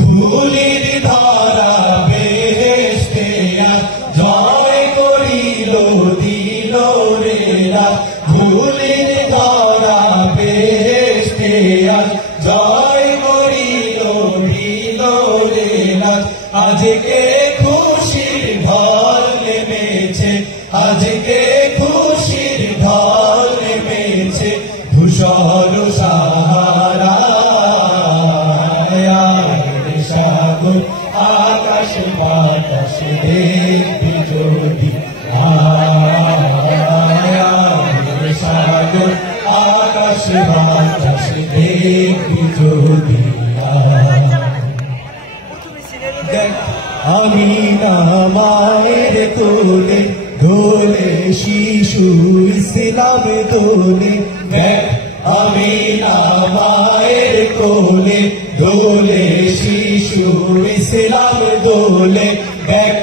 ধুলির ধারা বেহেশতে জয় করিল দিল রে রাজ, ধুলির ধারা বেহেশতে জয় করিল দিল রে রাজ। আজকে খুশির ঢল নেমেছে, আজকে খুশির ঢল নেমেছে, ধূসর সাহারা সাগর আকাশ বাতাস দেখবি যদি, সাগর আকাশ বাতাস দেখবি যদি। আমি না মায়ের কোলে দোলে শিশু ইসলাম দোলে, দেখ আমি না মায়ের কোলে দোলে শিশু ইসলাম দোলে, দেখ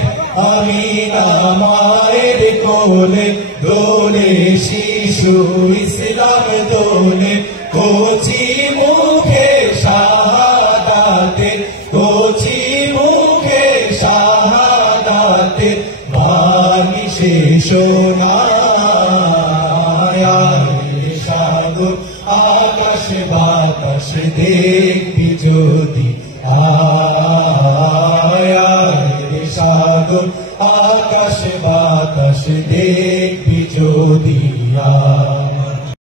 আমি না মায়ের কোলে দোলে শিশু ইসলাম দোলে। কচি মুখে শাহাদাতে, কচি মুখে শাহাদাতে বাণী শেষ সাগর আকাশ বাতাস দেখবি যদি, সাগর আকাশ বাতাস